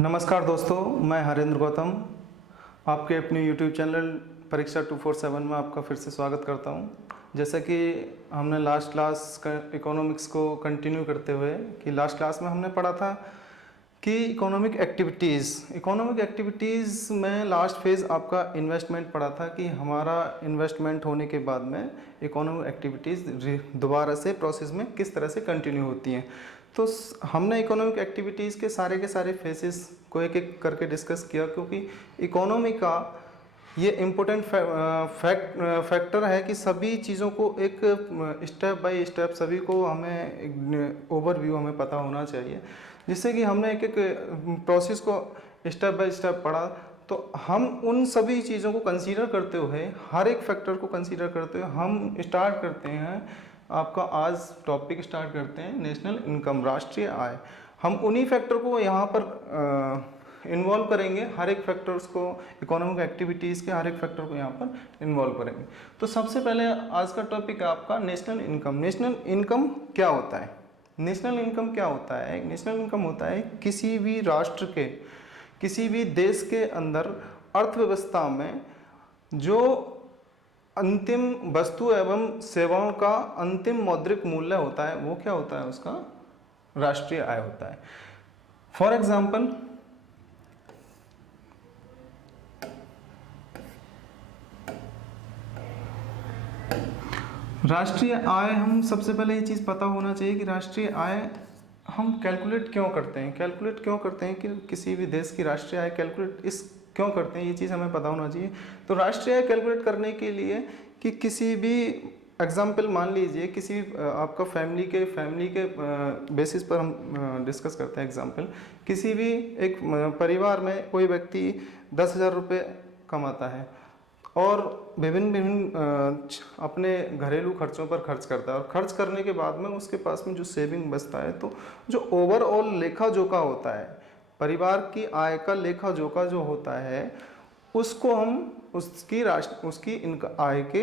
नमस्कार दोस्तों, मैं हरेंद्र गौतम आपके अपने YouTube चैनल परीक्षा 247 में आपका फिर से स्वागत करता हूं। जैसा कि हमने लास्ट क्लास का इकोनॉमिक्स को कंटिन्यू करते हुए कि लास्ट क्लास में हमने पढ़ा था कि इकोनॉमिक एक्टिविटीज़ में लास्ट फेज़ आपका इन्वेस्टमेंट पढ़ा था कि हमारा इन्वेस्टमेंट होने के बाद में इकोनॉमिक एक्टिविटीज़ दोबारा से प्रोसेस में किस तरह से कंटिन्यू होती हैं। तो हमने इकोनॉमिक एक्टिविटीज़ के सारे फेसेस को एक एक करके डिस्कस किया, क्योंकि इकोनॉमी का ये इम्पोर्टेंट फैक्टर है कि सभी चीज़ों को एक स्टेप बाय स्टेप सभी को हमें ओवरव्यू हमें पता होना चाहिए, जिससे कि हमने एक एक प्रोसेस को स्टेप बाय स्टेप पढ़ा। तो हम उन सभी चीज़ों को कंसीडर करते हुए, हर एक फैक्टर को कंसीडर करते हुए हम स्टार्ट करते हैं आपका आज टॉपिक स्टार्ट करते हैं नेशनल इनकम, राष्ट्रीय आय। हम उन्हीं फैक्टर को यहाँ पर इन्वॉल्व करेंगे, हर एक फैक्टर्स को, इकोनॉमिक एक्टिविटीज़ के हर एक फैक्टर को यहाँ पर इन्वॉल्व करेंगे। तो सबसे पहले आज का टॉपिक है आपका नेशनल इनकम। नेशनल इनकम क्या होता है? नेशनल इनकम क्या होता है? नेशनल इनकम होता है किसी भी राष्ट्र के, किसी भी देश के अंदर अर्थव्यवस्था में जो अंतिम वस्तु एवं सेवाओं का अंतिम मौद्रिक मूल्य होता है, वो क्या होता है? उसका राष्ट्रीय आय होता है। फॉर एग्जाम्पल, राष्ट्रीय आय, हम सबसे पहले ये चीज़ पता होना चाहिए कि राष्ट्रीय आय हम कैलकुलेट क्यों करते हैं कि किसी भी देश की राष्ट्रीय आय कैलकुलेट क्यों करते हैं, ये चीज़ हमें पता होना चाहिए। तो राष्ट्रीय आय कैलकुलेट करने के लिए कि किसी भी एग्जाम्पल मान लीजिए, किसी आपका फैमिली के बेसिस पर हम डिस्कस करते हैं एग्जाम्पल। किसी भी एक परिवार में कोई व्यक्ति 10,000 रुपये कमाता है और विभिन्न अपने घरेलू खर्चों पर खर्च करता है, और खर्च करने के बाद में उसके पास में जो सेविंग बचता है, तो जो ओवरऑल लेखा जोखा होता है, परिवार की आय का लेखा जोखा जो होता है, उसको हम उसकी आय के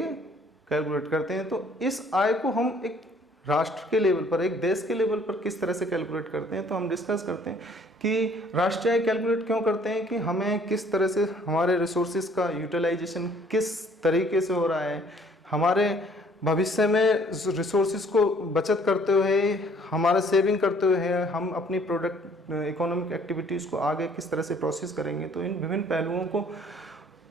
कैलकुलेट करते हैं। तो इस आय को हम एक राष्ट्र के लेवल पर, एक देश के लेवल पर किस तरह से कैलकुलेट करते हैं, तो हम डिस्कस करते हैं कि राष्ट्रीय आय कैलकुलेट क्यों करते हैं, कि हमें किस तरह से हमारे रिसोर्सेज का यूटिलाइजेशन किस तरीके से हो रहा है, हमारे भविष्य में रिसोर्सेज को बचत करते हुए, हमारा सेविंग करते हुए हम अपनी प्रोडक्ट इकोनॉमिक एक्टिविटीज़ को आगे किस तरह से प्रोसेस करेंगे। तो इन विभिन्न पहलुओं को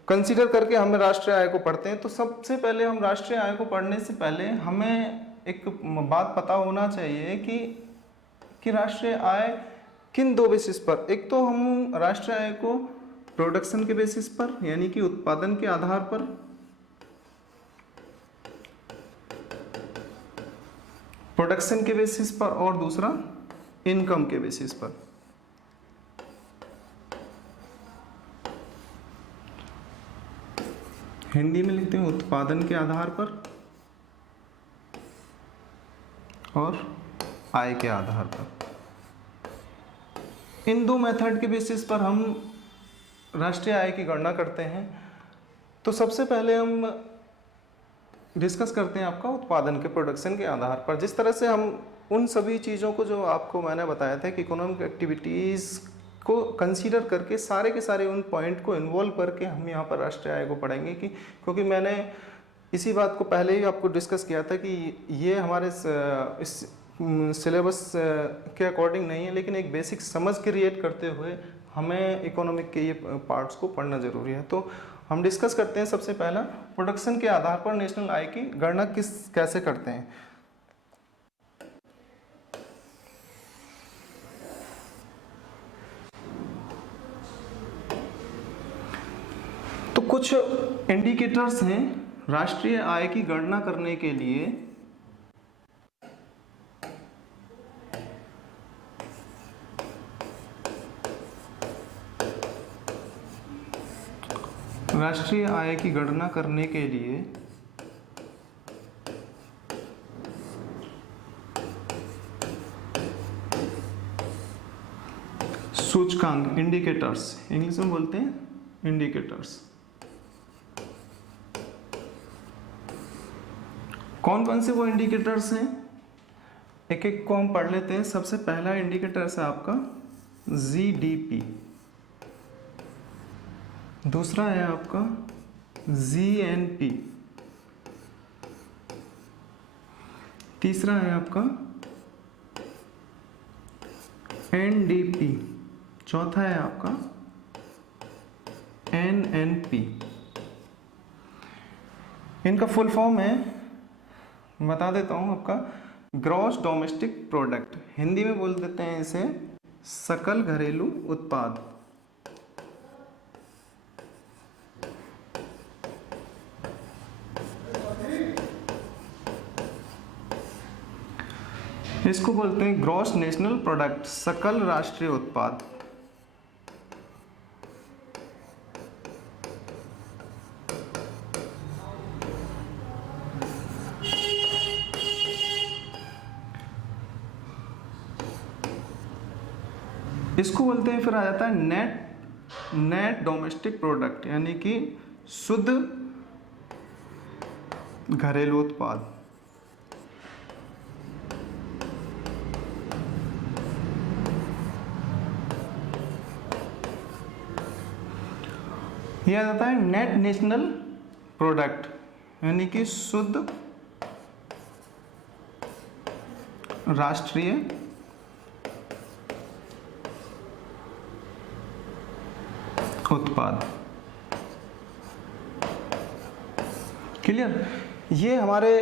कंसीडर करके हम राष्ट्रीय आय को पढ़ते हैं। तो सबसे पहले हम राष्ट्रीय आय को पढ़ने से पहले हमें एक बात पता होना चाहिए कि राष्ट्रीय आय किन दो बेसिस पर, एक तो हम राष्ट्रीय आय को प्रोडक्शन के बेसिस पर, यानी कि उत्पादन के आधार पर, प्रोडक्शन के बेसिस पर, और दूसरा इनकम के बेसिस पर। हिंदी में लिखते हैं उत्पादन के आधार पर और आय के आधार पर। इन दो मेथड के बेसिस पर हम राष्ट्रीय आय की गणना करते हैं। तो सबसे पहले हम डिस्कस करते हैं आपका उत्पादन के, प्रोडक्शन के आधार पर। जिस तरह से हम उन सभी चीज़ों को जो आपको मैंने बताया था कि इकोनॉमिक एक्टिविटीज़ को कंसीडर करके सारे के सारे उन पॉइंट को इन्वॉल्व करके हम यहाँ पर राष्ट्रीय आय को पढ़ेंगे, कि क्योंकि मैंने इसी बात को पहले ही आपको डिस्कस किया था कि ये हमारे इस सिलेबस के अकॉर्डिंग नहीं है, लेकिन एक बेसिक समझ क्रिएट करते हुए हमें इकोनॉमिक के ये पार्ट्स को पढ़ना ज़रूरी है। तो हम डिस्कस करते हैं सबसे पहला, प्रोडक्शन के आधार पर नेशनल आय की गणना कैसे करते हैं। तो कुछ इंडिकेटर्स हैं राष्ट्रीय आय की गणना करने के लिए। राष्ट्रीय आय की गणना करने के लिए सूचकांक, इंडिकेटर्स, इंग्लिश में बोलते हैं इंडिकेटर्स। कौन कौन से वो इंडिकेटर्स हैं, एक एक को हम पढ़ लेते हैं। सबसे पहला इंडिकेटर है आपका जीडीपी। दूसरा है आपका GNP, तीसरा है आपका NDP, चौथा है आपका NNP। इनका फुल फॉर्म है, बता देता हूँ आपका, ग्रॉस डोमेस्टिक प्रोडक्ट, हिंदी में बोल देते हैं इसे सकल घरेलू उत्पाद। इसको बोलते हैं ग्रॉस नेशनल प्रोडक्ट, सकल राष्ट्रीय उत्पाद। इसको बोलते हैं, फिर आ जाता है नेट डोमेस्टिक प्रोडक्ट, यानी कि शुद्ध घरेलू उत्पाद। यह आ जाता है नेट नेशनल प्रोडक्ट, यानी कि शुद्ध राष्ट्रीय उत्पाद। क्लियर? ये हमारे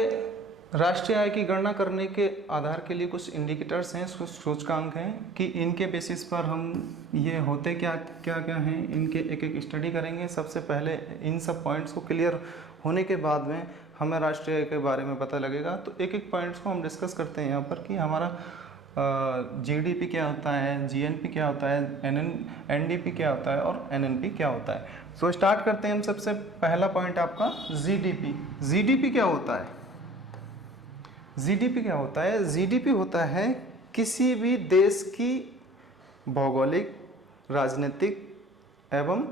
राष्ट्रीय आय की गणना करने के आधार के लिए कुछ इंडिकेटर्स हैं, कुछ सूचकांक हैं कि इनके बेसिस पर हम ये होते क्या क्या हैं, इनके एक एक स्टडी करेंगे। सबसे पहले इन सब पॉइंट्स को क्लियर होने के बाद में हमें राष्ट्रीय आय के बारे में पता लगेगा। तो एक एक पॉइंट्स को हम डिस्कस करते हैं यहाँ पर कि हमारा GDP क्या होता है, GNP क्या होता है, NDP क्या होता है और NNP क्या होता है। सो स्टार्ट करते हैं हम। सबसे पहला पॉइंट आपका GDP। GDP क्या होता है? GDP क्या होता है? GDP होता है किसी भी देश की भौगोलिक, राजनीतिक एवं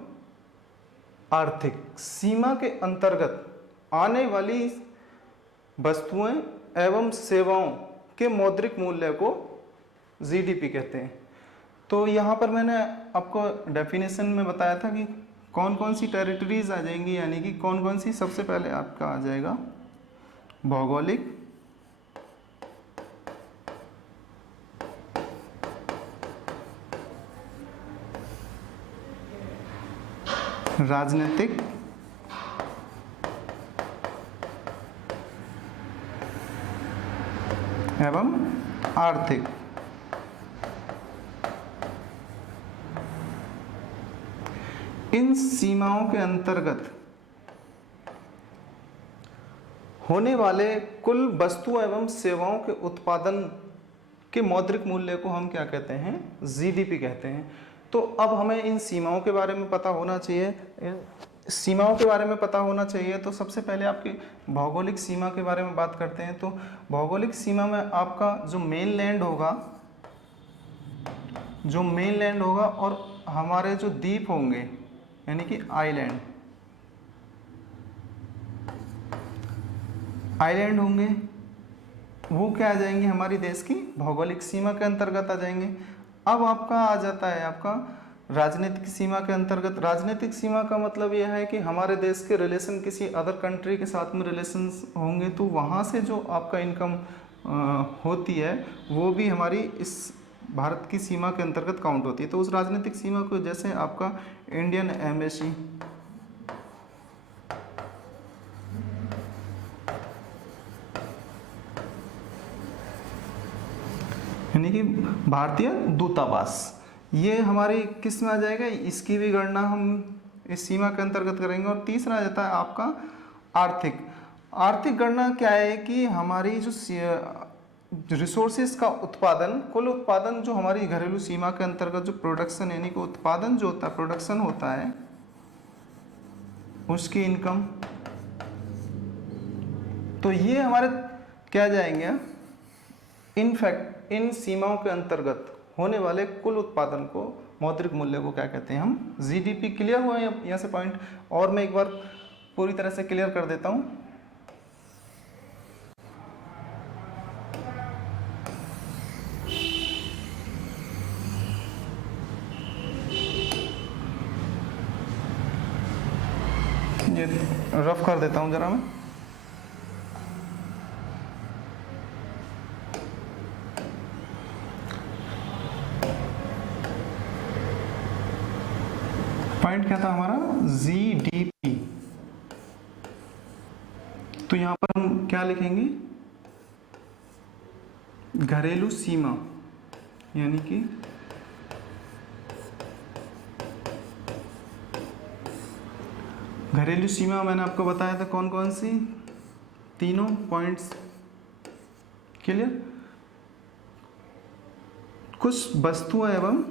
आर्थिक सीमा के अंतर्गत आने वाली वस्तुएं एवं सेवाओं के मौद्रिक मूल्य को GDP कहते हैं। तो यहाँ पर मैंने आपको डेफिनेशन में बताया था कि कौन कौन सी टेरिटरीज आ जाएंगी, यानी कि कौन कौन सी। सबसे पहले आपका आ जाएगा भौगोलिक, राजनीतिक एवं आर्थिक। इन सीमाओं के अंतर्गत होने वाले कुल वस्तु एवं सेवाओं के उत्पादन के मौद्रिक मूल्य को हम क्या कहते हैं? GDP कहते हैं। तो अब हमें इन सीमाओं के बारे में पता होना चाहिए। सीमाओं के बारे में पता होना चाहिए तो सबसे पहले आपकी भौगोलिक सीमा के बारे में बात करते हैं। तो भौगोलिक सीमा में आपका जो मेनलैंड होगा और हमारे जो द्वीप होंगे यानी कि आइलैंड होंगे, वो क्या आ जाएंगे? हमारी देश की भौगोलिक सीमा के अंतर्गत आ जाएंगे। अब आपका आ जाता है आपका राजनीतिक सीमा के अंतर्गत। राजनीतिक सीमा का मतलब यह है कि हमारे देश के रिलेशन किसी अदर कंट्री के साथ में रिलेशंस होंगे, तो वहाँ से जो आपका इनकम होती है वो भी हमारी इस भारत की सीमा के अंतर्गत काउंट होती है। तो उस राजनीतिक सीमा को, जैसे आपका इंडियन एम्बेसी, यानी कि भारतीय दूतावास, ये हमारी किस में आ जाएगा? इसकी भी गणना हम इस सीमा के अंतर्गत करेंगे। और तीसरा आ जाता है आपका आर्थिक। आर्थिक गणना क्या है कि हमारी जो रिसोर्सेज का उत्पादन, कुल उत्पादन जो हमारी घरेलू सीमा के अंतर्गत जो प्रोडक्शन यानी कि उत्पादन जो होता है, प्रोडक्शन होता है, उसकी इनकम। तो ये हमारे क्या जाएंगे? इन सीमाओं के अंतर्गत होने वाले कुल उत्पादन को, मौद्रिक मूल्य को क्या कहते हैं हम? GDP। क्लियर हुआ है यहाँ से पॉइंट? और मैं एक बार पूरी तरह से क्लियर कर देता हूँ। ये रफ कर देता हूँ ज़रा मैं। पॉइंट क्या था हमारा, जीडीपी। तो यहाँ पर हम क्या लिखेंगे, घरेलू सीमा, यानी कि घरेलू सीमा मैंने आपको बताया था कौन कौन सी, तीनों पॉइंट्स क्लियर। कुछ वस्तुएं एवं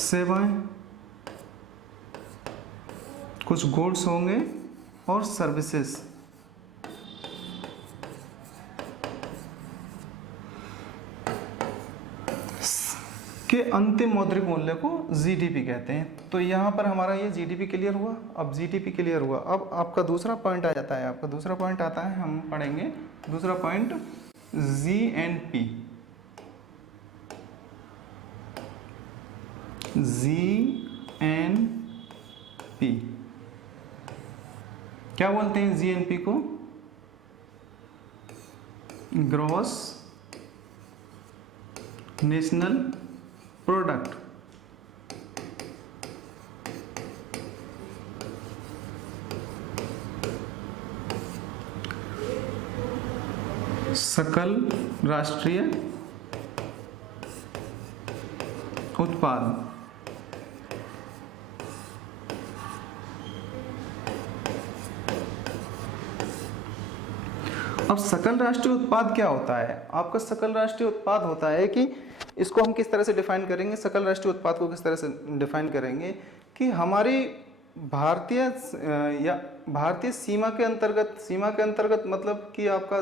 सेवाएं, कुछ गुड्स होंगे और सर्विसेज के अंतिम मौद्रिक मूल्य को जीडीपी कहते हैं। तो यहाँ पर हमारा ये जीडीपी क्लियर हुआ। अब जीडीपी क्लियर हुआ, अब आपका दूसरा पॉइंट आ जाता है, आपका दूसरा पॉइंट आता है, हम पढ़ेंगे दूसरा पॉइंट जीएनपी। जीएनपी क्या बोलते हैं, जीएनपी को ग्रॉस नेशनल प्रोडक्ट। सकल राष्ट्रीय उत्पाद। अब सकल राष्ट्रीय उत्पाद क्या होता है, आपका सकल राष्ट्रीय उत्पाद होता है कि इसको हम किस तरह से डिफाइन करेंगे, सकल राष्ट्रीय उत्पाद को किस तरह से डिफाइन करेंगे कि हमारी भारतीय या भारतीय सीमा के अंतर्गत मतलब कि आपका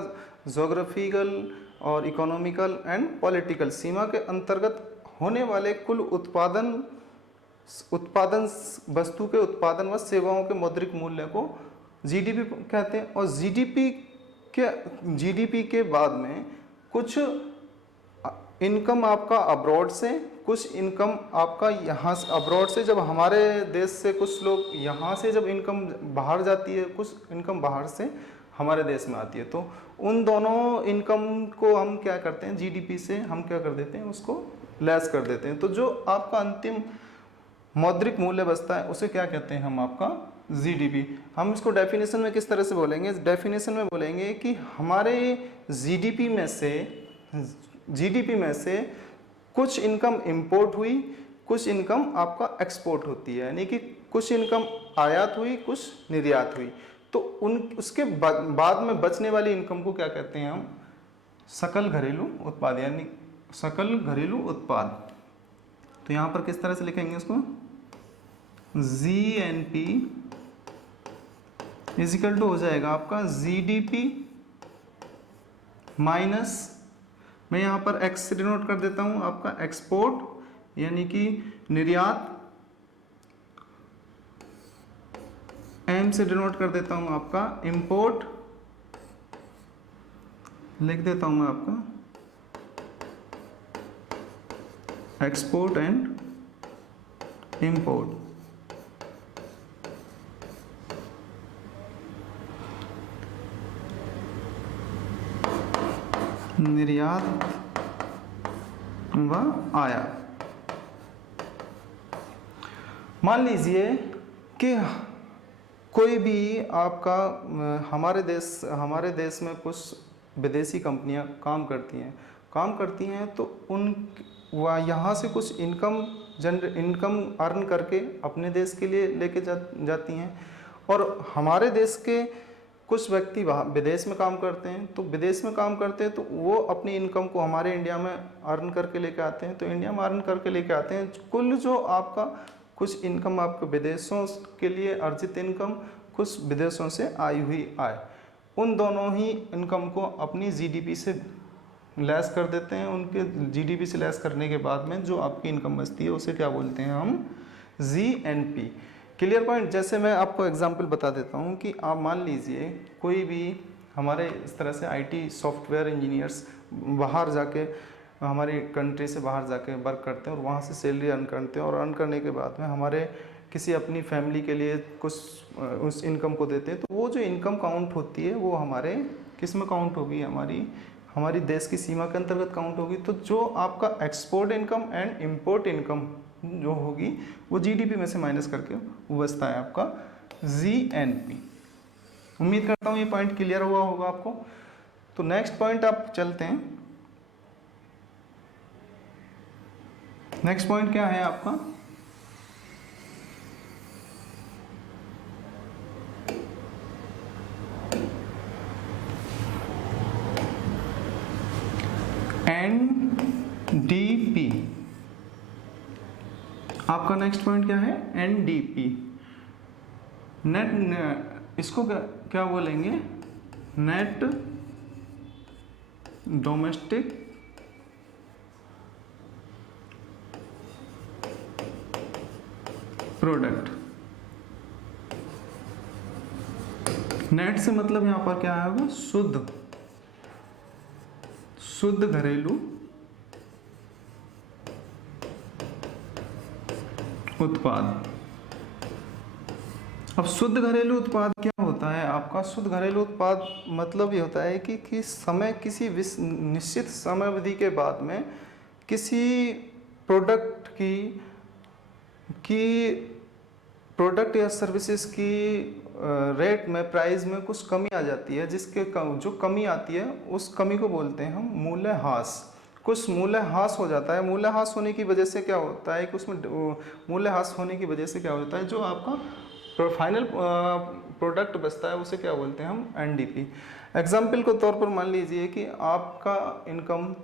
जोग्राफिकल और इकोनॉमिकल एंड पॉलिटिकल सीमा के अंतर्गत होने वाले कुल उत्पादन वस्तु के उत्पादन व सेवाओं के मौद्रिक मूल्य को जीडीपी कहते हैं। और जीडीपी के बाद में कुछ इनकम आपका अब्रॉड से, कुछ इनकम आपका यहाँ से अब्रॉड से, जब हमारे देश से कुछ लोग यहाँ से जब इनकम बाहर जाती है, कुछ इनकम बाहर से हमारे देश में आती है, तो उन दोनों इनकम को हम क्या करते हैं, जीडीपी से हम क्या कर देते हैं, उसको लेस कर देते हैं। तो जो आपका अंतिम मौद्रिक मूल्य बचता है उसे क्या कहते हैं हम, आपका जीडीपी। हम इसको डेफिनेशन में किस तरह से बोलेंगे, डेफिनेशन में बोलेंगे कि हमारे जीडीपी में से कुछ इनकम इंपोर्ट हुई, कुछ इनकम आपका एक्सपोर्ट होती है, यानी कि कुछ इनकम आयात हुई, कुछ निर्यात हुई। तो उसके बाद में बचने वाली इनकम को क्या कहते हैं हम, सकल घरेलू उत्पाद, यानी सकल घरेलू उत्पाद। तो यहाँ पर किस तरह से लिखेंगे इसको, जीएनपी इजिकल टू हो जाएगा आपका जीडीपी माइनस, मैं यहाँ पर एक्स से डिनोट कर देता हूँ आपका एक्सपोर्ट, यानी कि निर्यात, एम से डिनोट कर देता हूँ आपका इंपोर्ट, लिख देता हूँ मैं आपका एक्सपोर्ट एंड इंपोर्ट। निर्यात व आयात। मान लीजिए कि कोई भी आपका हमारे देश में कुछ विदेशी कंपनियां काम करती हैं, तो उन यहाँ से कुछ इनकम अर्न करके अपने देश के लिए लेके जाती हैं, और हमारे देश के कुछ व्यक्ति विदेश में काम करते हैं, तो वो अपनी इनकम को हमारे इंडिया में अर्न करके लेके आते हैं, तो इंडिया में अर्न करके लेके आते हैं। कुल जो आपका कुछ इनकम आपके विदेशों के लिए अर्जित इनकम, कुछ विदेशों से आई हुई आय, उन दोनों ही इनकम को अपनी जीडीपी से लेस कर देते हैं। उनके जीडीपी से लेस करने के बाद में जो आपकी इनकम बचती है उसे क्या बोलते हैं हम, जीएनपी। Clear point. जैसे मैं आपको एग्जांपल बता देता हूँ कि आप मान लीजिए कोई भी हमारे इस तरह से आईटी सॉफ्टवेयर इंजीनियर्स बाहर जाके हमारी कंट्री से बाहर जाके वर्क करते हैं और वहाँ से सैलरी अर्न करते हैं, और अर्न करने के बाद में हमारे किसी अपनी फैमिली के लिए कुछ उस इनकम को देते हैं, तो वो जो इनकम काउंट होती है वो हमारे किस में काउंट होगी, हमारी देश की सीमा के अंतर्गत काउंट होगी। तो जो आपका export income and import income जो होगी वो जीडीपी में से माइनस करके वो बचता है आपका जीएनपी। उम्मीद करता हूँ ये पॉइंट क्लियर हुआ होगा आपको। तो नेक्स्ट पॉइंट आप चलते हैं। नेक्स्ट पॉइंट क्या है आपका, एनडीपी। आपका नेक्स्ट पॉइंट क्या है, एनडीपी। नेट, इसको क्या बोलेंगे, नेट डोमेस्टिक प्रोडक्ट। नेट से मतलब यहां पर क्या आएगा, शुद्ध घरेलू उत्पाद। अब शुद्ध घरेलू उत्पाद क्या होता है आपका, शुद्ध घरेलू उत्पाद मतलब ये होता है कि किसी निश्चित समय अवधि के बाद में किसी प्रोडक्ट प्रोडक्ट या सर्विसेज की रेट में, प्राइस में कुछ कमी आ जाती है, जो कमी आती है उस कमी को बोलते हैं हम मूल्यह्रास। कुछ मूल्यह्रास हो जाता है। मूल्यह्रास होने की वजह से क्या होता है कि उसमें मूल्यह्रास होने की वजह से क्या होता है, जो आपका फाइनल प्रोडक्ट बचता है उसे क्या बोलते हैं हम, एनडीपी। एग्जाम्पल के तौर पर मान लीजिए कि आपका इनकम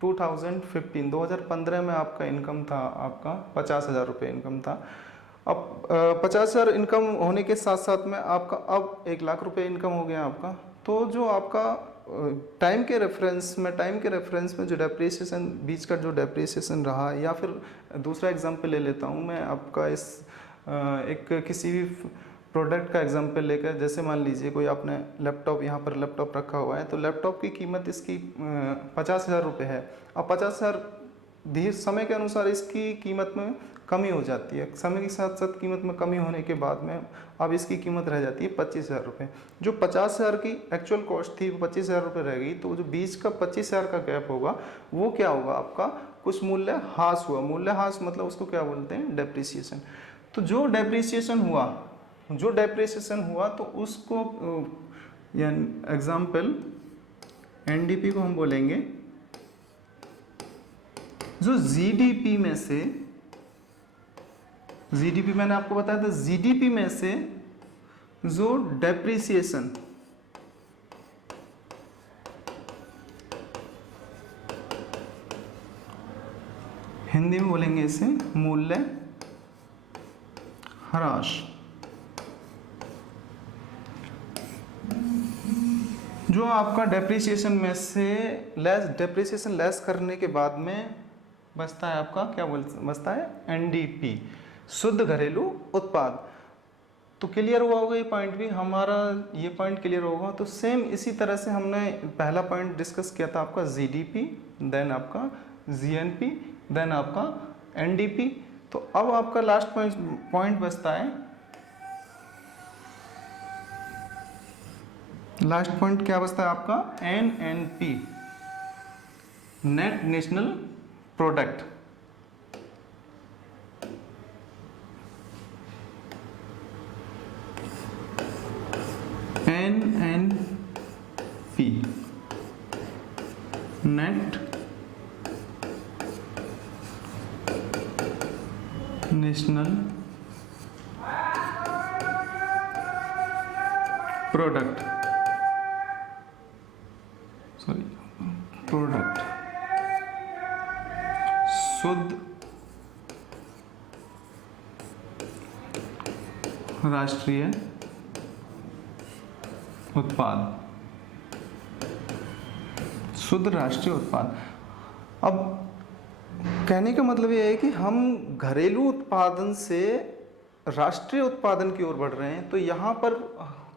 2015 में आपका इनकम था, आपका 50,000 रुपये इनकम था। अब 50,000 इनकम होने के साथ साथ में आपका अब 1 लाख रुपए इनकम हो गया आपका। तो जो आपका टाइम के रेफरेंस में जो डेप्रिसिएशन, बीच का जो डेप्रिसिएशन रहा, या फिर दूसरा एग्जांपल ले लेता हूँ मैं आपका, एक किसी भी प्रोडक्ट का एग्जांपल लेकर, जैसे मान लीजिए कोई आपने लैपटॉप, यहाँ पर लैपटॉप रखा हुआ है, तो लैपटॉप की कीमत इसकी 50,000 रुपये है। अब 50,000 धीरे समय के अनुसार इसकी कीमत में कमी हो जाती है। समय के साथ साथ कीमत में कमी होने के बाद में अब इसकी कीमत रह जाती है 25,000 रुपये। जो 50,000 की एक्चुअल कॉस्ट थी वो 25,000 रुपये रह गई। तो जो बीच का 25,000 का गैप होगा वो क्या होगा, आपका कुछ मूल्यह्रास हुआ। मूल्यह्रास मतलब उसको क्या बोलते हैं, डेप्रिसिएशन। तो जो डेप्रिसिएशन हुआ तो उसको एग्जाम्पल एनडीपी को हम बोलेंगे जो जीडीपी में से, जीडीपी मैंने आपको बताया था, जीडीपी में से जो डेप्रिसिएशन, हिंदी में बोलेंगे इसे मूल्य ह्रास, जो आपका डेप्रिसिएशन में से डेप्रिसिएशन लेस करने के बाद में बचता है आपका, क्या बचता है, एनडीपी, शुद्ध घरेलू उत्पाद। तो क्लियर हुआ होगा ये पॉइंट भी हमारा, ये पॉइंट क्लियर होगा। तो सेम इसी तरह से हमने पहला पॉइंट डिस्कस किया था आपका जीडीपी, देन आपका जीएनपी, देन आपका एनडीपी। तो अब आपका लास्ट पॉइंट बचता है, लास्ट पॉइंट क्या बचता है आपका, NNP, net national product. NNP, net national product, product, शुद्ध राष्ट्रीय उत्पाद, शुद्ध राष्ट्रीय उत्पाद। अब कहने का मतलब यह है कि हम घरेलू उत्पादन से राष्ट्रीय उत्पादन की ओर बढ़ रहे हैं। तो यहाँ पर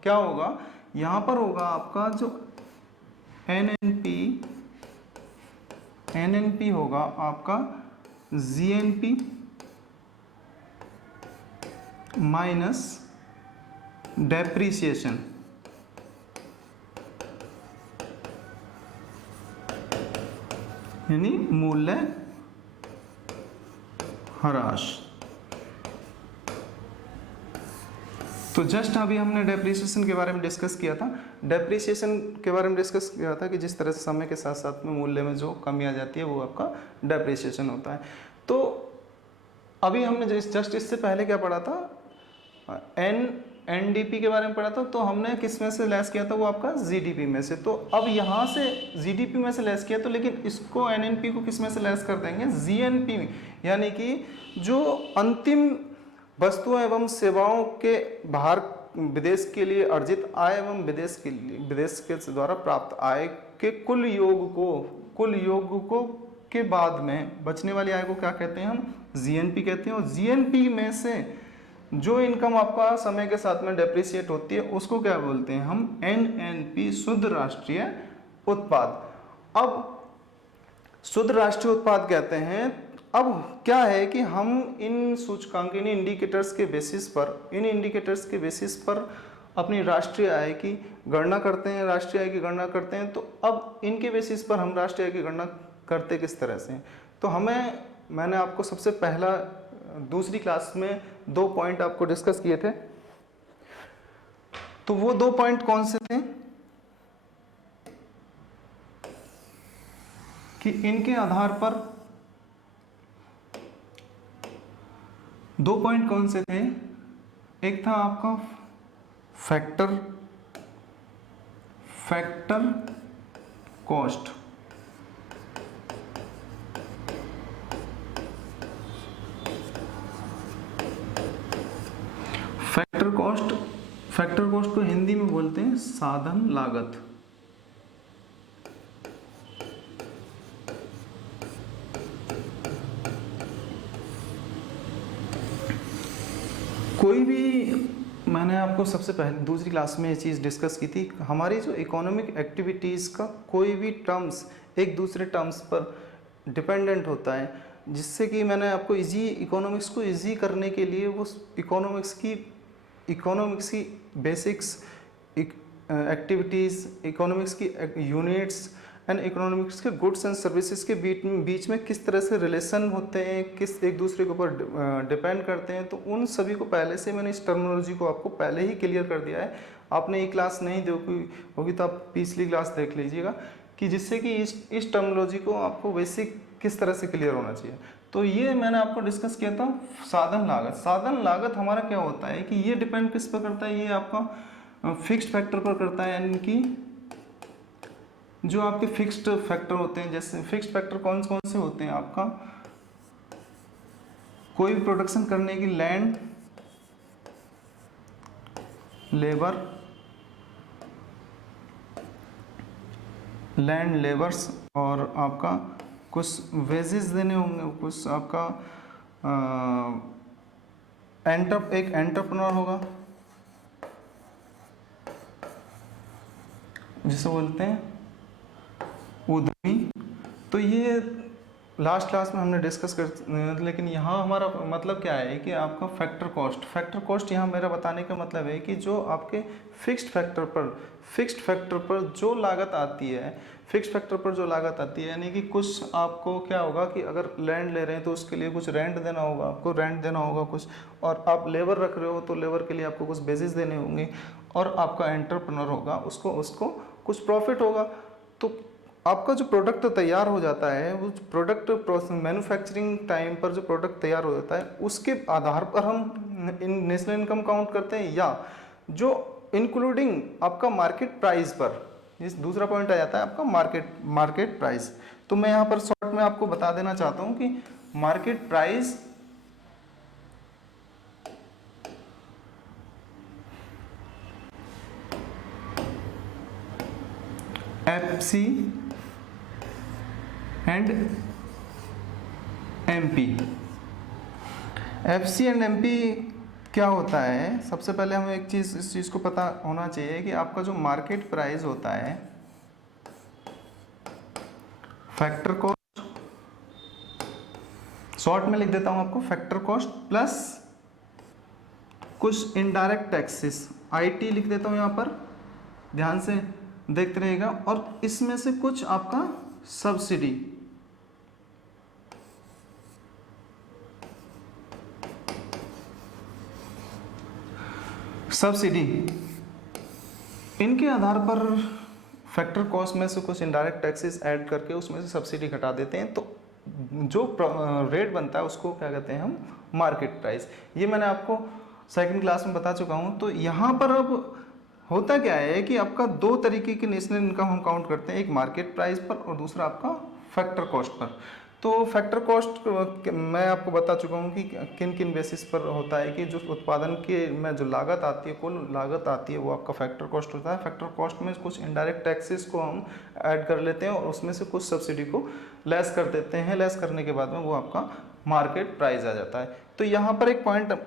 क्या होगा, यहाँ पर होगा आपका जो एनएनपी, NNP होगा आपका GNP माइनस डेप्रीसिएशन, यानी मूल्य ह्रास। तो जस्ट अभी हमने डेप्रिसिएशन के बारे में डिस्कस किया था। डेप्रिसिएशन के बारे में डिस्कस किया था कि जिस तरह से समय के साथ साथ में मूल्य में जो कमी आ जाती है वो आपका डेप्रिसिएशन होता है। तो अभी हमने जस्ट इससे पहले क्या पढ़ा था, NDP के बारे में पढ़ा था। तो हमने किस में से लेस किया था, वो आपका GDP में से। तो अब यहाँ से GDP में से लेस किया, तो लेकिन इसको NNP को किस में से लेस कर देंगे, GNP में, यानी कि जो अंतिम वस्तुओं एवं सेवाओं के बाहर विदेश के लिए अर्जित आय एवं विदेश के द्वारा प्राप्त आय के कुल योग को के बाद में बचने वाली आय को क्या कहते हैं, हम GNP कहते हैं। और GNP में से जो इनकम आपका समय के साथ में डेप्रिसिएट होती है उसको क्या बोलते हैं, हम NNP, शुद्ध राष्ट्रीय उत्पाद। अब शुद्ध राष्ट्रीय उत्पाद कहते हैं। अब क्या है कि हम इन सूचकांक, इन इंडिकेटर्स के बेसिस पर अपनी राष्ट्रीय आय की गणना करते हैं, तो अब इनके बेसिस पर हम राष्ट्रीय आय की गणना करते किस तरह से। तो मैंने आपको सबसे पहला दूसरी क्लास में 2 पॉइंट आपको डिस्कस किए थे। तो वो 2 पॉइंट कौन से थे कि इनके आधार पर 2 पॉइंट कौन से थे, एक था आपका फैक्टर कॉस्ट, फैक्टर कॉस्ट को हिंदी में बोलते हैं साधन लागत। कोई भी, मैंने आपको सबसे पहले दूसरी क्लास में ये चीज़ डिस्कस की थी, हमारी जो इकोनॉमिक एक्टिविटीज़ का कोई भी टर्म्स एक दूसरे टर्म्स पर डिपेंडेंट होता है, जिससे कि मैंने आपको इकोनॉमिक्स को इजी करने के लिए वो इकोनॉमिक्स की बेसिक्स, एक्टिविटीज़, इकोनॉमिक्स की यूनिट्स एंड इकोनॉमिक्स के गुड्स एंड सर्विसेज के बीच में किस तरह से रिलेशन होते हैं, किस एक दूसरे के ऊपर डिपेंड करते हैं, तो उन सभी को पहले से मैंने इस टर्मिनोलॉजी को आपको पहले ही क्लियर कर दिया है। आपने ये क्लास नहीं देखी होगी तो आप पिछली क्लास देख लीजिएगा, कि जिससे कि इस टर्मिनोलॉजी को आपको बेसिक किस तरह से क्लियर होना चाहिए। तो ये मैंने आपको डिस्कस किया था साधन लागत हमारा क्या होता है कि ये डिपेंड किस पर करता है, ये आपका फिक्स्ड फैक्टर पर करता है, यानी कि जो आपके फिक्स्ड फैक्टर होते हैं। जैसे फिक्स्ड फैक्टर कौन से होते हैं, आपका कोई भी प्रोडक्शन करने की लैंड, लेबर्स और आपका कुछ वेजेस देने होंगे, कुछ आपका एक एंटरप्रेन्योर होगा जिसे बोलते हैं उद्यमी। तो ये लास्ट क्लास में हमने डिस्कस कर, लेकिन यहाँ हमारा मतलब क्या है कि आपका फैक्टर कॉस्ट यहाँ मेरा बताने का मतलब है कि जो आपके फिक्स्ड फैक्टर पर जो लागत आती है, यानी कि कुछ आपको क्या होगा कि अगर लैंड ले रहे हैं तो उसके लिए कुछ रेंट देना होगा कुछ, और आप लेबर रख रहे हो तो लेबर के लिए आपको कुछ बेसिस देने होंगे, और आपका एंटरप्रेन्योर होगा उसको कुछ प्रॉफिट होगा। तो आपका जो प्रोडक्ट तैयार हो जाता है, वो प्रोडक्ट मैन्युफैक्चरिंग टाइम पर जो प्रोडक्ट तैयार हो जाता है उसके आधार पर हम नेशनल इनकम काउंट करते हैं, या जो इंक्लूडिंग आपका मार्केट प्राइस पर, इस दूसरा पॉइंट आ जाता है आपका मार्केट प्राइस। तो मैं यहाँ पर शॉर्ट में आपको बता देना चाहता हूँ कि market price FC and MP। FC and MP क्या होता है, सबसे पहले हमें इस चीज़ को पता होना चाहिए कि आपका जो मार्केट प्राइस होता है, फैक्टर कॉस्ट शॉर्ट में लिख देता हूँ आपको, फैक्टर कॉस्ट प्लस कुछ इनडायरेक्ट टैक्सेस, आईटी लिख देता हूँ यहाँ पर, ध्यान से देखते रहिएगा, और इसमें से कुछ आपका सब्सिडी, इनके आधार पर फैक्टर कॉस्ट में से कुछ इनडायरेक्ट टैक्सेस ऐड करके उसमें से सब्सिडी घटा देते हैं, तो जो रेट बनता है उसको क्या कहते हैं हम, मार्केट प्राइस। ये मैंने आपको सेकंड क्लास में बता चुका हूँ। तो यहाँ पर अब होता क्या है कि आपका दो तरीके की नेशनल इनकम हम काउंट करते हैं, एक मार्केट प्राइस पर और दूसरा आपका फैक्टर कॉस्ट पर। तो फैक्टर कॉस्ट मैं आपको बता चुका हूँ कि किन किन बेसिस पर होता है कि जो उत्पादन के में जो लागत आती है, कुल लागत आती है, वो आपका फैक्टर कॉस्ट होता है। फैक्टर कॉस्ट में कुछ इनडायरेक्ट टैक्सेस को हम ऐड कर लेते हैं और उसमें से कुछ सब्सिडी को लेस कर देते हैं। लेस करने के बाद में वो आपका मार्केट प्राइस आ जाता है। तो यहाँ पर एक पॉइंट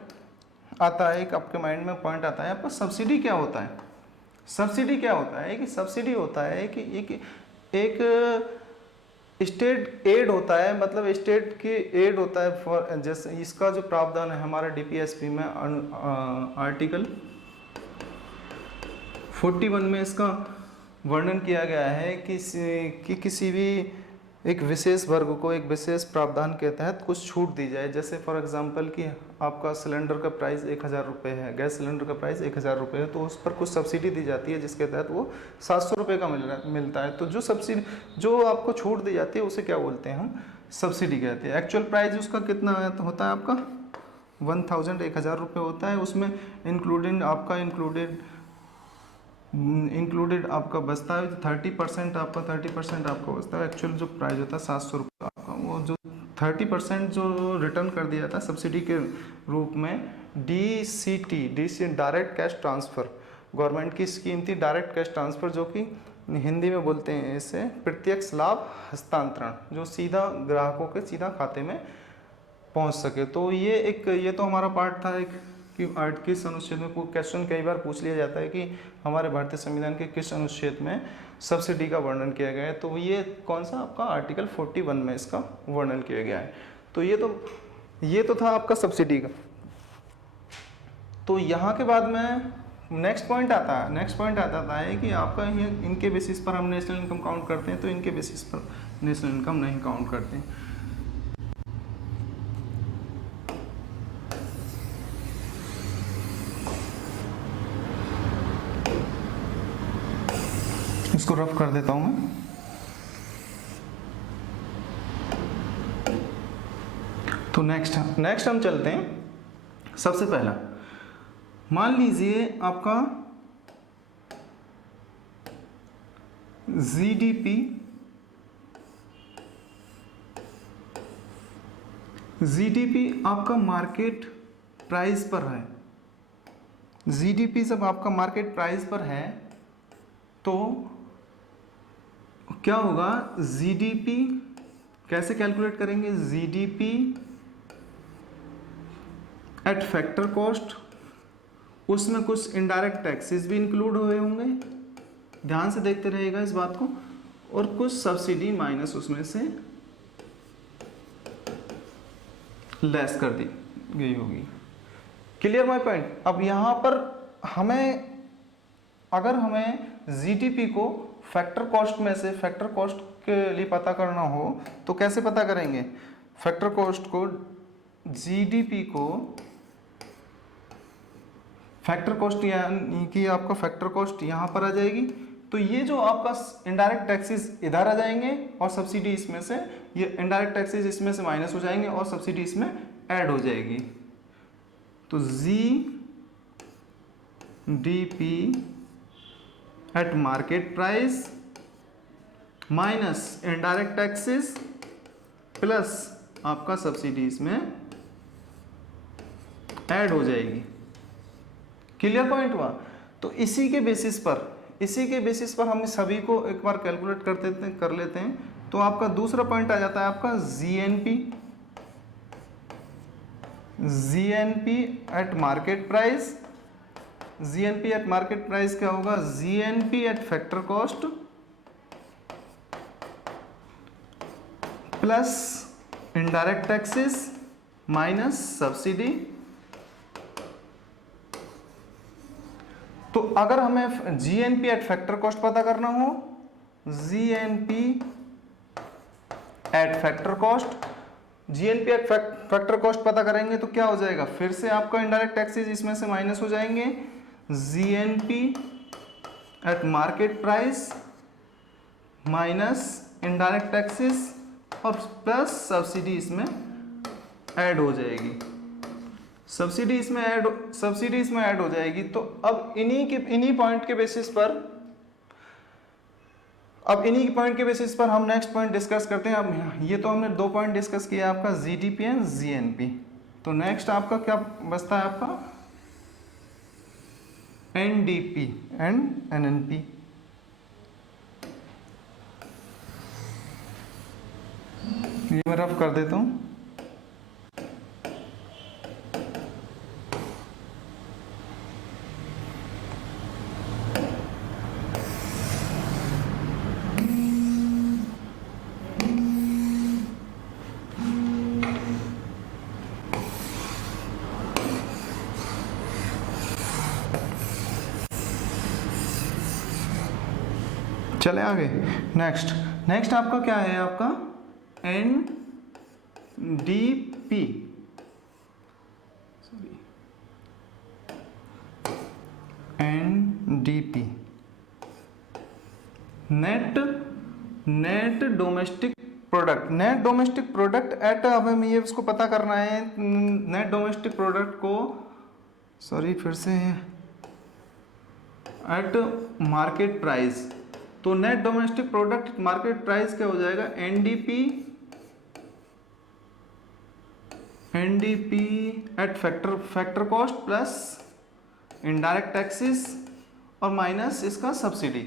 आता है, एक आपके माइंड में पॉइंट आता है, आपका सब्सिडी क्या होता है। सब्सिडी क्या होता है कि सब्सिडी होता है कि एक स्टेट एड होता है, मतलब स्टेट की एड होता है फॉर, जैसे इसका जो प्रावधान है हमारा डीपीएसपी में आर्टिकल 41 में इसका वर्णन किया गया है कि किसी भी एक विशेष वर्ग को एक विशेष प्रावधान के तहत कुछ छूट दी जाए। जैसे फॉर एग्जांपल कि आपका सिलेंडर का प्राइस 1000 रुपये है, गैस सिलेंडर का प्राइस 1000 रुपये है, तो उस पर कुछ सब्सिडी दी जाती है जिसके तहत वो 700 रुपये का मिलता है। तो जो सब्सिडी, जो आपको छूट दी जाती है उसे क्या बोलते हैं हम, सब्सिडी कहते हैं। एक्चुअल प्राइस उसका कितना होता है आपका 1000 रुपये होता है। उसमें इंक्लूडेड आपका बचता है 30%, आपका 30% आपका बचता है। एक्चुअल जो प्राइस होता है 700 रुपये आपका, वो जो 30% जो रिटर्न कर दिया जाता है सब्सिडी के रूप में, DCT direct cash transfer, government की स्कीम थी डायरेक्ट कैश ट्रांसफ़र, जो कि हिंदी में बोलते हैं इसे प्रत्यक्ष लाभ हस्तांतरण, जो सीधा ग्राहकों के सीधा खाते में पहुंच सके। तो ये तो हमारा पार्ट था एक कि किस अनुच्छेद में, क्वेश्चन कई बार पूछ लिया जाता है कि हमारे भारतीय संविधान के किस अनुच्छेद में सब्सिडी का वर्णन किया गया है। तो ये कौन सा आपका आर्टिकल 41 में इसका वर्णन किया गया है। तो ये तो था आपका सब्सिडी का। तो यहाँ के बाद में नेक्स्ट पॉइंट आता है कि आपका ये इनके बेसिस पर हम नेशनल इनकम काउंट करते हैं, तो इनके बेसिस पर नेशनल इनकम नहीं काउंट करते हैं। इसको रफ कर देता हूं मैं। तो नेक्स्ट हम चलते हैं। सबसे पहला मान लीजिए आपका जीडीपी आपका मार्केट प्राइस पर है। जीडीपी जब आपका मार्केट प्राइस पर है तो क्या होगा, जीडीपी कैसे कैलकुलेट करेंगे, जीडीपी एट फैक्टर कॉस्ट, उसमें कुछ इनडायरेक्ट टैक्सेस भी इंक्लूड हुए होंगे, ध्यान से देखते रहिएगा इस बात को, और कुछ सब्सिडी माइनस उसमें से लेस कर दी गई होगी। Clear my point. अब यहाँ पर अगर हमें जीडीपी को फैक्टर कॉस्ट में से, फैक्टर कॉस्ट के लिए पता करना हो तो कैसे पता करेंगे, फैक्टर कॉस्ट को, जीडीपी को फैक्टर कॉस्ट, यानी कि आपका फैक्टर कॉस्ट यहाँ पर आ जाएगी। तो ये जो आपका इनडायरेक्ट टैक्सेस इधर आ जाएंगे और सब्सिडी इसमें से, ये इनडायरेक्ट टैक्सेस इसमें से माइनस हो जाएंगे और सब्सिडी इसमें ऐड हो जाएगी। तो GDP at market price minus indirect taxes plus आपका सब्सिडी इसमें ऐड हो जाएगी। क्लियर पॉइंट हुआ। तो इसी के बेसिस पर हम सभी को एक बार कैलकुलेट कर लेते हैं। तो आपका दूसरा पॉइंट आ जाता है आपका GNP eight market price. GNP eight market price क्या होगा, GNP eight factor cost plus indirect taxes minus subsidy. तो अगर हमें जीएनपी एट फैक्टर कॉस्ट पता करना हो, GNP eight factor cost, GNP eight factor cost पता करेंगे तो क्या हो जाएगा, फिर से आपका इनडायरेक्ट टैक्सेस इसमें से माइनस हो जाएंगे, GNP eight market price minus indirect taxes और प्लस सब्सिडी इसमें ऐड हो जाएगी, सब्सिडी इसमें ऐड हो जाएगी। तो अब इन्हीं पॉइंट के बेसिस पर हम नेक्स्ट पॉइंट डिस्कस करते हैं। अब ये तो हमने 2 पॉइंट डिस्कस किया आपका जीडीपी एंड जीएनपी। तो नेक्स्ट आपका क्या बचता है, आपका एनडीपी एंड एनएनपी। ये मैं रफ कर देता हूं। चले आगे। नेक्स्ट आपका क्या है, आपका NDP, NDP net domestic product at, अब हमें ये उसको पता करना है, नेट डोमेस्टिक प्रोडक्ट को, फिर से एट मार्केट प्राइस। तो net domestic product market price क्या हो जाएगा, NDP at factor cost plus indirect taxes और माइनस इसका सब्सिडी।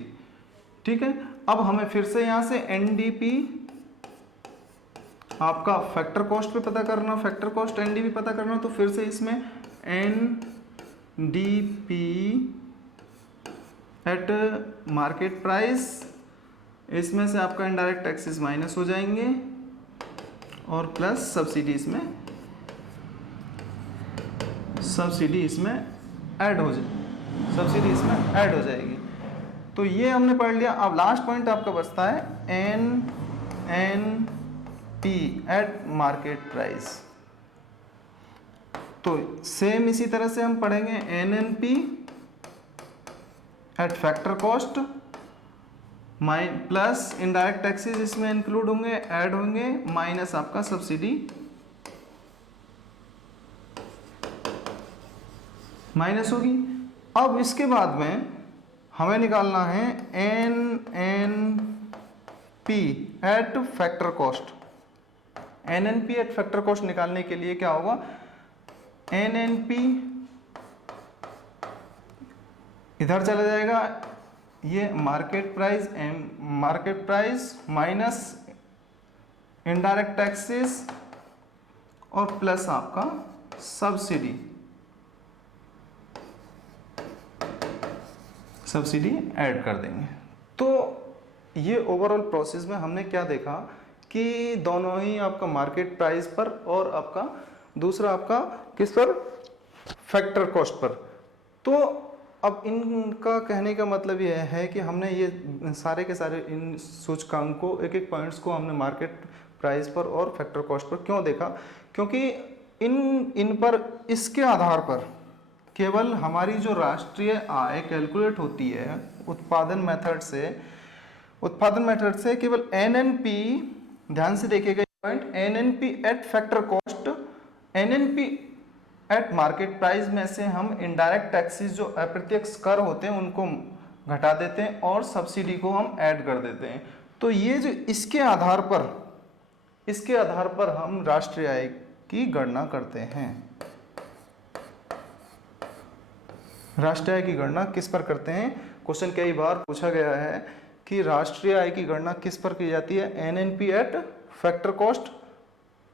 ठीक है, अब हमें फिर से यहां से एनडीपी आपका फैक्टर कॉस्ट पे पता करना, फैक्टर कॉस्ट एनडीपी पता करना, तो फिर से इसमें एनडीपी एट मार्केट प्राइस, इसमें से आपका इनडायरेक्ट टैक्सेस माइनस हो जाएंगे और प्लस सब्सिडी इसमें ऐड हो जाएगी। तो ये हमने पढ़ लिया। अब लास्ट पॉइंट आपका बचता है एनएनपी एट मार्केट प्राइस। तो सेम इसी तरह से हम पढ़ेंगे NNP eight factor cost plus indirect taxes इसमें इंक्लूड होंगे, ऐड होंगे, माइनस आपका सब्सिडी माइनस होगी। अब इसके बाद में हमें निकालना है NNP eight factor cost. NNP eight factor cost निकालने के लिए क्या होगा, एनएनपी इधर चला जाएगा, ये market price minus indirect taxes और प्लस आपका सब्सिडी ऐड कर देंगे। तो ये ओवरऑल प्रोसेस में हमने क्या देखा कि दोनों ही आपका मार्केट प्राइस पर और आपका दूसरा आपका किस पर, फैक्टर कॉस्ट पर। तो अब इनका कहने का मतलब यह है कि हमने ये सारे के सारे इन सूचकांकों एक पॉइंट्स को हमने मार्केट प्राइस पर और फैक्टर कॉस्ट पर क्यों देखा, क्योंकि इन पर इसके आधार पर केवल हमारी जो राष्ट्रीय आय कैलकुलेट होती है उत्पादन मेथड से केवल एनएनपी, ध्यान से देखिएगा point, NNP eight factor cost, NNP eight market price में से हम इनडायरेक्ट टैक्सेस जो अप्रत्यक्ष कर होते हैं उनको घटा देते हैं और सब्सिडी को हम ऐड कर देते हैं। तो ये जो इसके आधार पर हम राष्ट्रीय आय की गणना करते हैं। राष्ट्रीय आय की गणना किस पर करते हैं, क्वेश्चन कई बार पूछा गया है कि राष्ट्रीय आय की गणना किस पर की जाती है, NNP eight factor cost.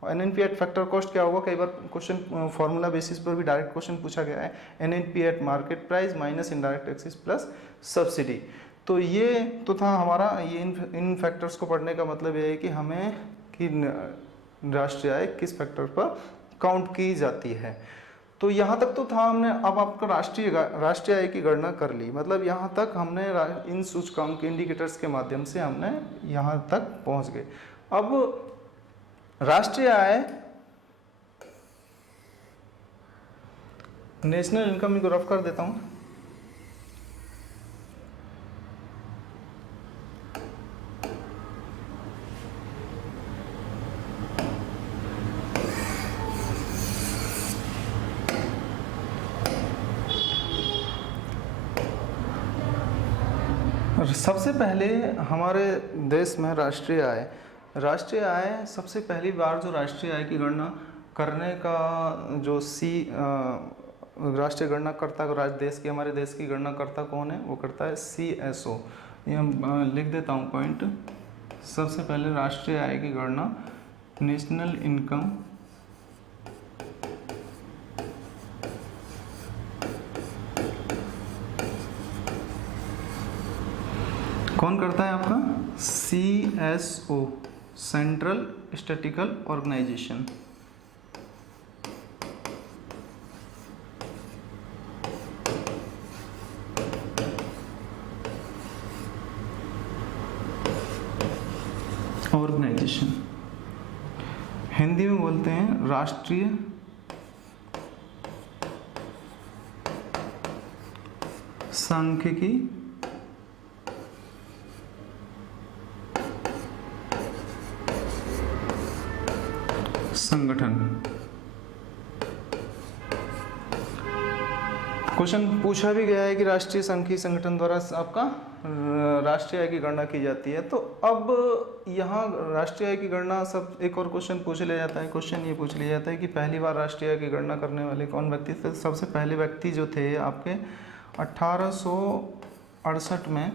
NNP eight factor cost क्या होगा, कई बार क्वेश्चन फॉर्मूला बेसिस पर भी डायरेक्ट क्वेश्चन पूछा गया है, NNP eight market price minus indirect taxes plus subsidy. तो ये तो था हमारा, ये इन फैक्टर्स को पढ़ने का मतलब ये है कि हमें कि राष्ट्रीय आय किस फैक्टर पर काउंट की जाती है। तो यहाँ तक तो था हमने। अब आपको राष्ट्रीय आय की गणना कर ली, मतलब यहाँ तक हमने इन सूचकांक इंडिकेटर्स के माध्यम से हमने यहाँ तक पहुँच गए। अब राष्ट्रीय आय, नेशनल इनकम को रफ कर देता हूँ। सबसे पहले हमारे देश में राष्ट्रीय आय सबसे पहली बार जो राष्ट्रीय आय की गणना करने का जो राष्ट्रीय गणना करता, देश की, हमारे देश की गणना करता कौन है, वो करता है CSO। ये हम लिख देता हूँ पॉइंट। सबसे पहले राष्ट्रीय आय की गणना नेशनल इनकम कौन करता है, आपका CSO, central statistical organization. Hindi में बोलते हैं राष्ट्रीय सांख्यिकी संगठन। क्वेश्चन पूछा भी गया है कि राष्ट्रीय सांख्यिकी संगठन द्वारा आपका राष्ट्रीय आय की गणना की जाती है। तो अब यहाँ राष्ट्रीय आय की गणना सब एक और क्वेश्चन पूछ लिया जाता है। क्वेश्चन ये पूछ लिया जाता है कि पहली बार राष्ट्रीय आय की गणना करने वाले कौन व्यक्ति थे। सबसे पहले व्यक्ति जो थे आपके 1868 में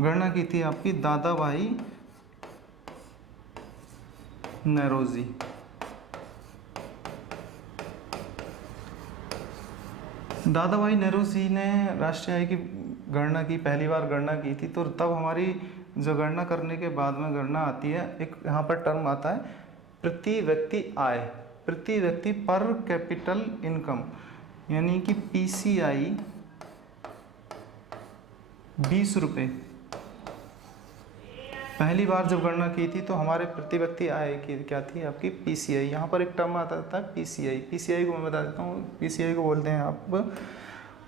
गणना की थी आपकी दादा भाई नेरोजी। दादा भाई नेरोजी ने राष्ट्रीय आय की गणना की, पहली बार गणना की थी। तो तब हमारी जो गणना करने के बाद में गणना आती है, एक यहाँ पर टर्म आता है प्रति व्यक्ति आय, प्रति व्यक्ति पर कैपिटल इनकम, यानी कि PCI 20 रुपये। पहली बार जब गणना की थी तो हमारे प्रति व्यक्ति आय की क्या थी, आपकी PCI। यहाँ पर एक टर्म आता था PCI को मैं बता देता हूँ। PCI को बोलते हैं आप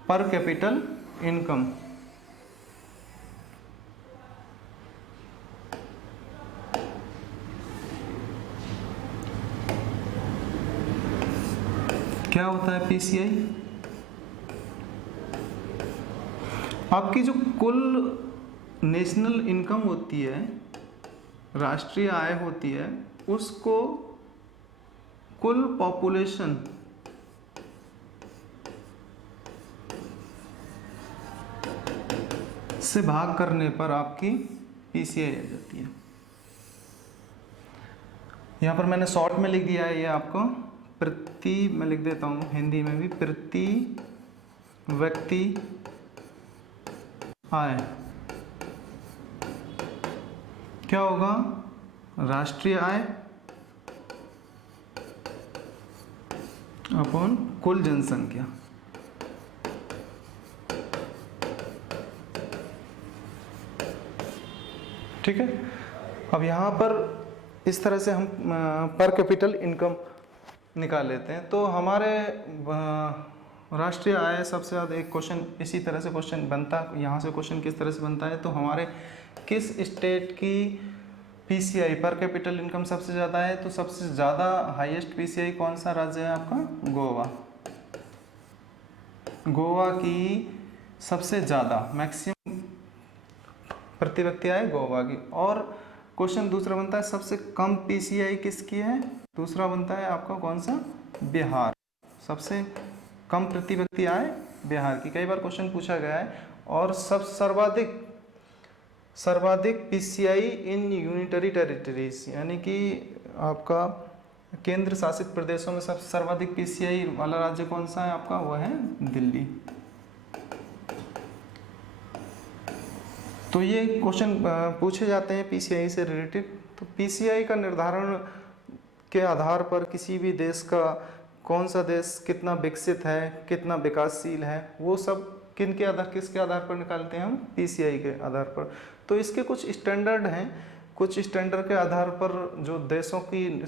पर कैपिटल इनकम। क्या होता है PCI? आपकी जो कुल नेशनल इनकम होती है, राष्ट्रीय आय होती है, उसको कुल पॉपुलेशन से भाग करने पर आपकी PCI आ जाती है। यहाँ पर मैंने शॉर्ट में लिख दिया है, ये आपको मैं लिख देता हूँ हिंदी में भी, प्रति व्यक्ति आय क्या होगा, राष्ट्रीय आय अपॉन कुल जनसंख्या। ठीक है। अब यहाँ पर इस तरह से हम पर कैपिटल इनकम निकाल लेते हैं। तो हमारे राष्ट्रीय आय सबसे ज़्यादा एक क्वेश्चन इसी तरह से क्वेश्चन बनता है। यहाँ से क्वेश्चन किस तरह से बनता है, तो हमारे किस स्टेट की PCI पर कैपिटल इनकम सबसे ज़्यादा है, तो सबसे ज़्यादा हाईएस्ट PCI कौन सा राज्य है आपका, गोवा। गोवा की सबसे ज़्यादा मैक्सिमम प्रति व्यक्ति आय गोवा की। और क्वेश्चन दूसरा बनता है सबसे कम PCI किसकी है, दूसरा बनता है आपका कौन सा, बिहार। सबसे कम प्रति व्यक्ति आय बिहार की, कई बार क्वेश्चन पूछा गया है। और सर्वाधिक PCI इन यूनिटरी टेरिटरीज, यानी कि आपका केंद्र शासित प्रदेशों में सबसे सर्वाधिक PCI वाला राज्य कौन सा है आपका, वो है दिल्ली। तो ये क्वेश्चन पूछे जाते हैं PCI से रिलेटेड। तो PCI का निर्धारण के आधार पर किसी भी देश का, कौन सा देश कितना विकसित है, कितना विकासशील है, वो सब किसके आधार पर निकालते हैं हम? पीसीआई के आधार पर। तो इसके कुछ स्टैंडर्ड हैं, कुछ स्टैंडर्ड के आधार पर जो देशों की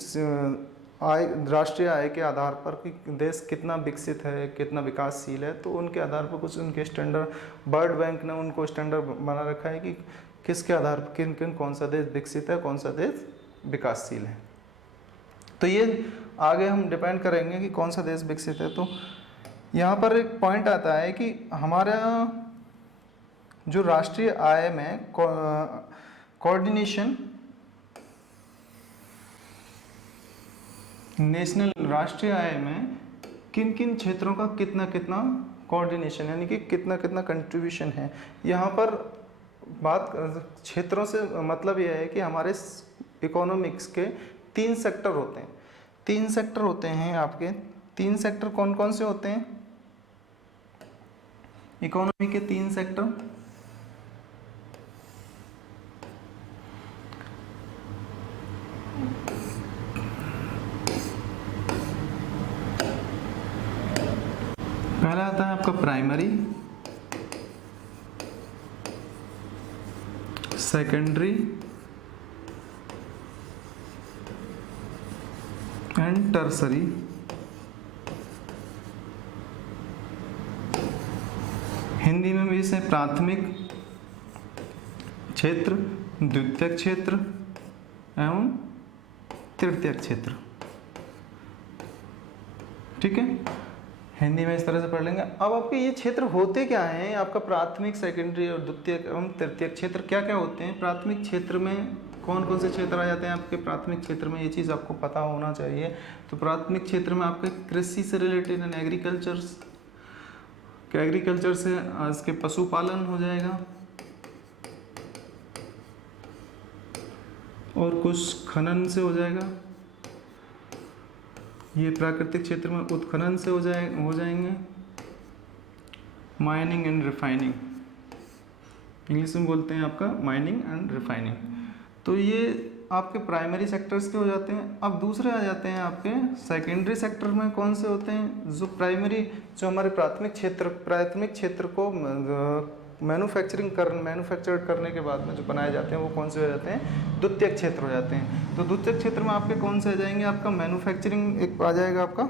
आय, राष्ट्रीय आय के आधार पर कि देश कितना विकसित है, कितना विकासशील है, तो उनके आधार पर कुछ उनके स्टैंडर्ड, वर्ल्ड बैंक ने उनको स्टैंडर्ड बना रखा है कि किसके आधार पर किन किन कौन सा देश विकसित है, कौन सा देश विकासशील है। तो ये आगे हम डिपेंड करेंगे कि कौन सा देश विकसित है। तो यहाँ पर एक पॉइंट आता है कि हमारा जो राष्ट्रीय आय में कोऑर्डिनेशन, नेशनल राष्ट्रीय आय में किन किन क्षेत्रों का कितना कितना कोऑर्डिनेशन यानी कि कितना कितना कंट्रीब्यूशन है। यहाँ पर बात क्षेत्रों से मतलब यह है कि हमारे इकोनॉमिक्स के 3 सेक्टर होते हैं। 3 सेक्टर होते हैं आपके। 3 सेक्टर कौन कौन से होते हैं? इकोनॉमी के 3 सेक्टर, पहला आता है आपका primary, secondary and tertiary. Hindi में भी इसे प्राथमिक क्षेत्र, द्वितीयक क्षेत्र एवं तृतीयक क्षेत्र। ठीक है, हिंदी में इस तरह से पढ़ लेंगे। अब आपके ये क्षेत्र होते क्या हैं? आपका प्राथमिक, सेकेंडरी और द्वितीयक एवं तृतीयक क्षेत्र क्या क्या होते हैं? प्राथमिक क्षेत्र में कौन कौन से क्षेत्र आ जाते हैं आपके प्राथमिक क्षेत्र में? ये चीज़ आपको पता होना चाहिए। तो प्राथमिक क्षेत्र में आपके कृषि से रिलेटेड एंड एग्रीकल्चर से इसके पशुपालन हो जाएगा, और कुछ खनन से हो जाएगा। ये प्राकृतिक क्षेत्र में उत्खनन से हो जाएंगे, माइनिंग एंड रिफाइनिंग, इंग्लिश में बोलते हैं आपका माइनिंग एंड रिफाइनिंग। तो ये आपके प्राइमरी सेक्टर्स के हो जाते हैं। अब दूसरे आ जाते हैं आपके सेकेंडरी सेक्टर में। कौन से होते हैं? जो प्राइमरी, जो हमारे प्राथमिक क्षेत्र को मैन्युफैक्चर करने के बाद में जो बनाए जाते हैं वो कौन से हो जाते हैं? द्वितीयक क्षेत्र हो जाते हैं। तो द्वितीयक क्षेत्र में आपके कौन से आ जाएंगे? आपका मैन्युफैक्चरिंग एक आ जाएगा, आपका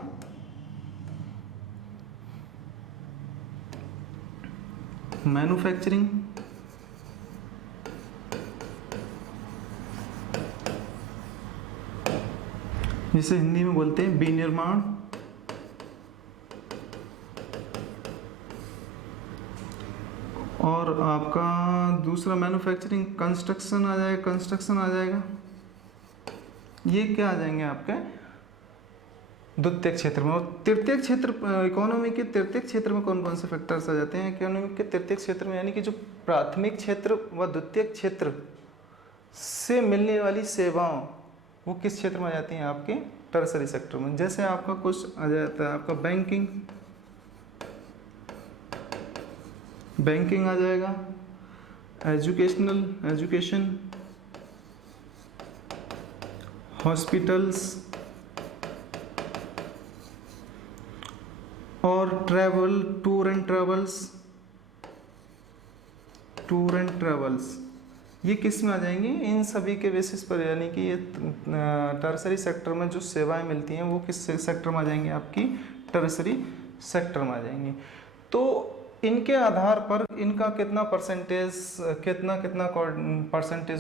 मैन्युफैक्चरिंग, जिसे हिंदी में बोलते हैं विनिर्माण, और आपका दूसरा मैन्युफैक्चरिंग कंस्ट्रक्शन आ जाएगा। ये क्या आ जाएंगे आपके द्वितीयक क्षेत्र में। और तृतीयक क्षेत्र, इकोनॉमी के तृतीयक क्षेत्र में कौन कौन से फैक्टर्स आ जाते हैं? इकोनॉमी के तृतीयक क्षेत्र में यानी कि जो प्राथमिक क्षेत्र व द्वितीयक क्षेत्र से मिलने वाली सेवाओं, वो किस क्षेत्र में आ जाती हैं? आपके टर्सरी सेक्टर में। जैसे आपका कुछ आ जाता है आपका बैंकिंग आ जाएगा, एजुकेशन, हॉस्पिटल्स और टूर एंड ट्रेवल्स, ये किस में आ जाएंगे? इन सभी के बेसिस पर, यानी कि ये टर्सरी सेक्टर में जो सेवाएं मिलती हैं वो किस सेक्टर में आ जाएंगी? आपकी टर्सरी सेक्टर में आ जाएंगी। तो इनके आधार पर इनका कितना परसेंटेज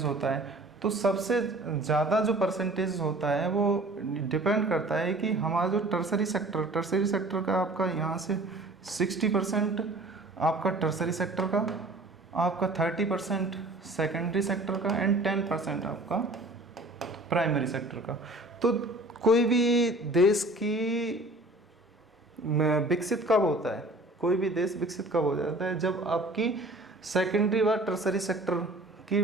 होता है? तो सबसे ज़्यादा जो परसेंटेज होता है वो डिपेंड करता है कि हमारा जो टर्सरी सेक्टर का आपका यहाँ से 60% आपका टर्सरी सेक्टर का, आपका 30% सेकेंडरी सेक्टर का एंड 10% आपका प्राइमरी सेक्टर का। तो कोई भी देश की विकसित कब होता है? कोई भी देश विकसित कब हो जाता है? जब आपकी सेकेंडरी व टर्सरी सेक्टर की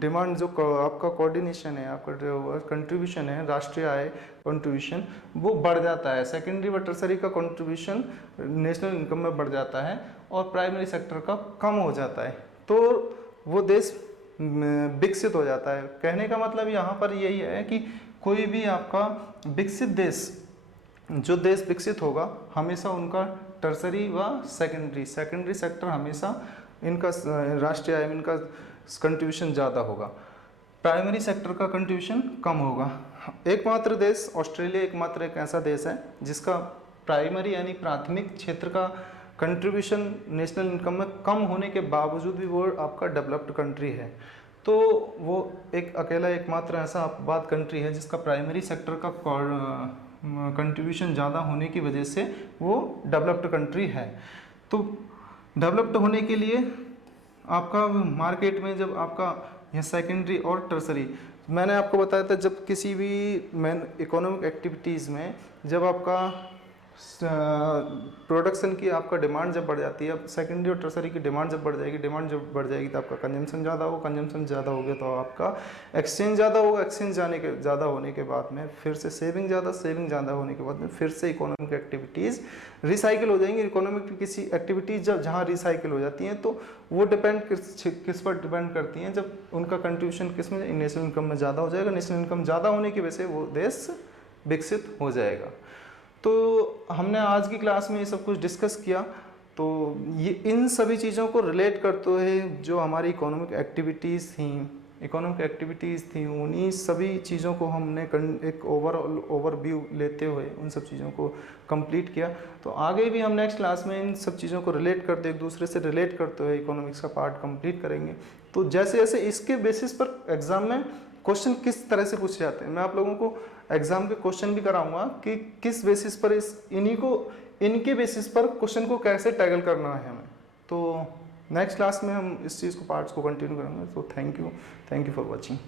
डिमांड, जो आपका कोऑर्डिनेशन है, आपका जो कंट्रीब्यूशन है, राष्ट्रीय आय कंट्रीब्यूशन, वो बढ़ जाता है। सेकेंडरी व टर्सरी का कंट्रीब्यूशन नेशनल इनकम में बढ़ जाता है और प्राइमरी सेक्टर का कम हो जाता है, तो वो देश विकसित हो जाता है। कहने का मतलब यहाँ पर यही है कि कोई भी आपका विकसित देश, जो देश विकसित होगा हमेशा उनका टर्सरी व सेकेंडरी सेक्टर हमेशा इनका राष्ट्रीय आय में इनका कंट्रीब्यूशन ज़्यादा होगा, प्राइमरी सेक्टर का कंट्रीब्यूशन कम होगा। एकमात्र देश ऑस्ट्रेलिया एकमात्र एक ऐसा देश है जिसका प्राइमरी यानी प्राथमिक क्षेत्र का कंट्रीब्यूशन नेशनल इनकम में कम होने के बावजूद भी वो आपका डेवलप्ड कंट्री है। तो वो एक अकेला एकमात्र ऐसा आबाद कंट्री है जिसका प्राइमरी सेक्टर का कंट्रीब्यूशन ज़्यादा होने की वजह से वो डेवलप्ड कंट्री है। तो डेवलप्ड होने के लिए आपका मार्केट में जब आपका यह सेकेंडरी और टर्सरी, मैंने आपको बताया था जब किसी भी इकोनॉमिक एक्टिविटीज़ में जब आपका प्रोडक्शन की आपका डिमांड जब बढ़ जाती है, अब सेकेंडरी और टर्सरी की डिमांड जब बढ़ जाएगी, डिमांड जब बढ़ जाएगी तो आपका कंजम्पशन ज़्यादा होगा, कंजम्पशन ज़्यादा हो गया तो आपका एक्सचेंज ज़्यादा होगा, एक्सचेंज जाने के ज़्यादा होने के बाद में फिर से सेविंग ज़्यादा होने के बाद में फिर से इकोनॉमिक एक्टिविटीज़ रिसाइकिल हो जाएंगी। इकोनॉमिक किसी एक्टिविटीज़ जब जहाँ रिसाइकिल हो जाती हैं तो वो डिपेंड किस पर डिपेंड करती हैं, जब उनका कंट्रीब्यूशन किस में नेशनल इनकम में ज़्यादा हो जाएगा, नेशनल इनकम ज़्यादा होने की वजह से वो देश विकसित हो जाएगा। तो हमने आज की क्लास में ये सब कुछ डिस्कस किया। तो ये इन सभी चीज़ों को रिलेट करते हुए जो हमारी इकोनॉमिक एक्टिविटीज़ थी उन्हीं सभी चीज़ों को हमने एक ओवरव्यू लेते हुए उन सब चीज़ों को कंप्लीट किया। तो आगे भी हम नेक्स्ट क्लास में इन सब चीज़ों को रिलेट करते एक दूसरे से रिलेट करते हुए इकोनॉमिक्स का पार्ट कंप्लीट करेंगे। तो जैसे जैसे इसके बेसिस पर एग्ज़ाम में क्वेश्चन किस तरह से पूछे जाते हैं, मैं आप लोगों को एग्जाम के क्वेश्चन भी कराऊंगा कि किस बेसिस पर इनके बेसिस पर क्वेश्चन को कैसे टैकल करना है हमें। तो नेक्स्ट क्लास में हम इस चीज़ को पार्ट्स को कंटिन्यू करेंगे। तो थैंक यू फॉर वॉचिंग।